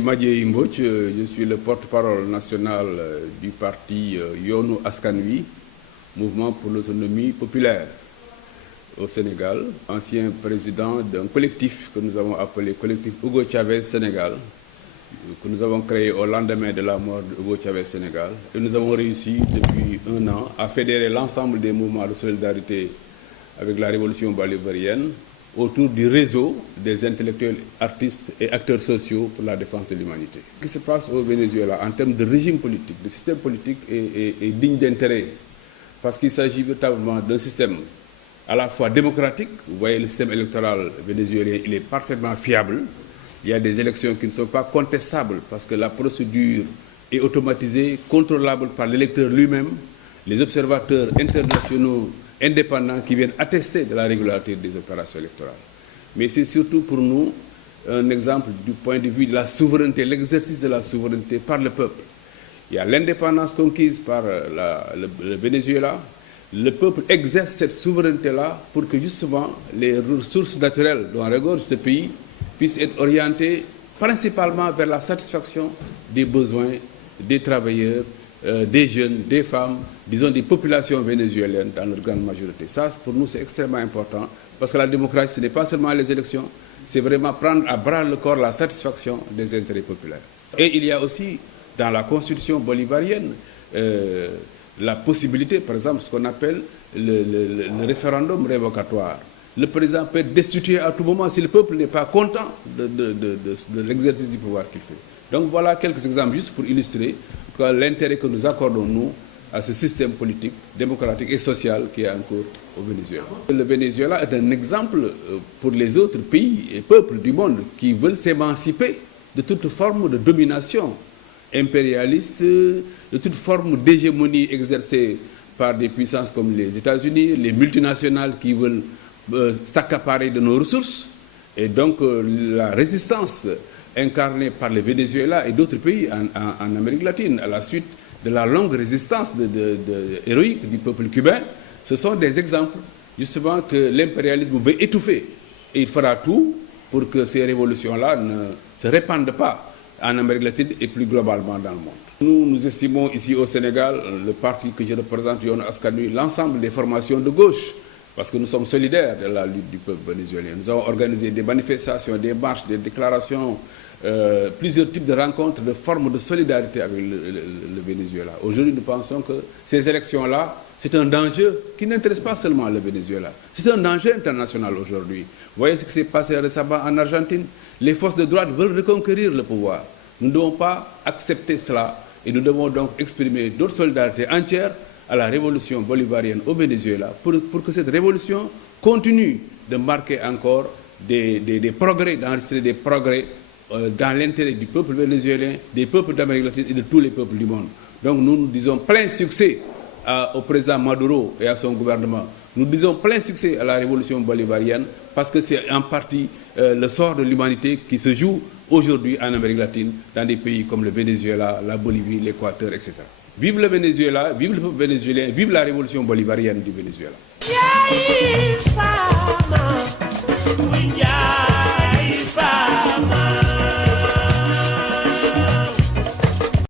Madieye Mbodj, je suis le porte-parole national du parti Yoonu Askan Wi, Mouvement pour l'autonomie populaire au Sénégal, ancien président d'un collectif que nous avons appelé collectif Hugo Chavez Sénégal, que nous avons créé au lendemain de la mort de Hugo Chavez Sénégal. Et nous avons réussi depuis un an à fédérer l'ensemble des mouvements de solidarité avec la révolution bolivarienne autour du réseau des intellectuels, artistes et acteurs sociaux pour la défense de l'humanité. Ce qui se passe au Venezuela en termes de régime politique, de système politique est digne d'intérêt parce qu'il s'agit véritablement d'un système à la fois démocratique. Vous voyez, le système électoral vénézuélien, il est parfaitement fiable. Il y a des élections qui ne sont pas contestables parce que la procédure est automatisée, contrôlable par l'électeur lui-même, les observateurs internationaux indépendants qui viennent attester de la régularité des opérations électorales. Mais c'est surtout pour nous un exemple du point de vue de la souveraineté, l'exercice de la souveraineté par le peuple. Il y a l'indépendance conquise par le Venezuela. Le peuple exerce cette souveraineté-là pour que justement les ressources naturelles dont regorge ce pays puissent être orientées principalement vers la satisfaction des besoins des travailleurs, des jeunes, des femmes, disons des populations vénézuéliennes dans leur grande majorité. Ça, pour nous, c'est extrêmement important parce que la démocratie, ce n'est pas seulement les élections, c'est vraiment prendre à bras le corps la satisfaction des intérêts populaires. Et il y a aussi, dans la constitution bolivarienne, la possibilité, par exemple, ce qu'on appelle le référendum révocatoire. Le président peut être destitué à tout moment si le peuple n'est pas content de l'exercice du pouvoir qu'il fait. Donc voilà quelques exemples juste pour illustrer l'intérêt que nous accordons, nous, à ce système politique, démocratique et social qui est en cours au Venezuela. Le Venezuela est un exemple pour les autres pays et peuples du monde qui veulent s'émanciper de toute forme de domination impérialiste, de toute forme d'hégémonie exercée par des puissances comme les États-Unis, les multinationales qui veulent s'accaparer de nos ressources. Et donc la résistance incarnée par le Venezuela et d'autres pays en Amérique latine, à la suite de la longue résistance héroïque du peuple cubain, ce sont des exemples justement que l'impérialisme veut étouffer. Et il fera tout pour que ces révolutions-là ne se répandent pas en Amérique latine et plus globalement dans le monde. Nous estimons ici au Sénégal, le parti que je représente, Yoonu Askan Wi, l'ensemble des formations de gauche, parce que nous sommes solidaires de la lutte du peuple vénézuélien. Nous avons organisé des manifestations, des marches, des déclarations, plusieurs types de rencontres, de formes de solidarité avec le Venezuela. Aujourd'hui, nous pensons que ces élections-là, c'est un danger qui n'intéresse pas seulement le Venezuela. C'est un danger international aujourd'hui. Vous voyez ce qui s'est passé récemment en Argentine. Les forces de droite veulent reconquérir le pouvoir. Nous ne devons pas accepter cela et nous devons donc exprimer notre solidarité entière à la révolution bolivarienne au Venezuela pour que cette révolution continue de marquer encore des progrès, d'enregistrer des progrès dans l'intérêt du peuple vénézuélien, des peuples d'Amérique latine et de tous les peuples du monde. Donc nous disons plein succès au président Maduro et à son gouvernement. Nous disons plein succès à la révolution bolivarienne parce que c'est en partie le sort de l'humanité qui se joue aujourd'hui en Amérique latine, dans des pays comme le Venezuela, la Bolivie, l'Équateur, etc. Vive le Venezuela, vive le peuple vénézuélien, vive la révolution bolivarienne du Venezuela.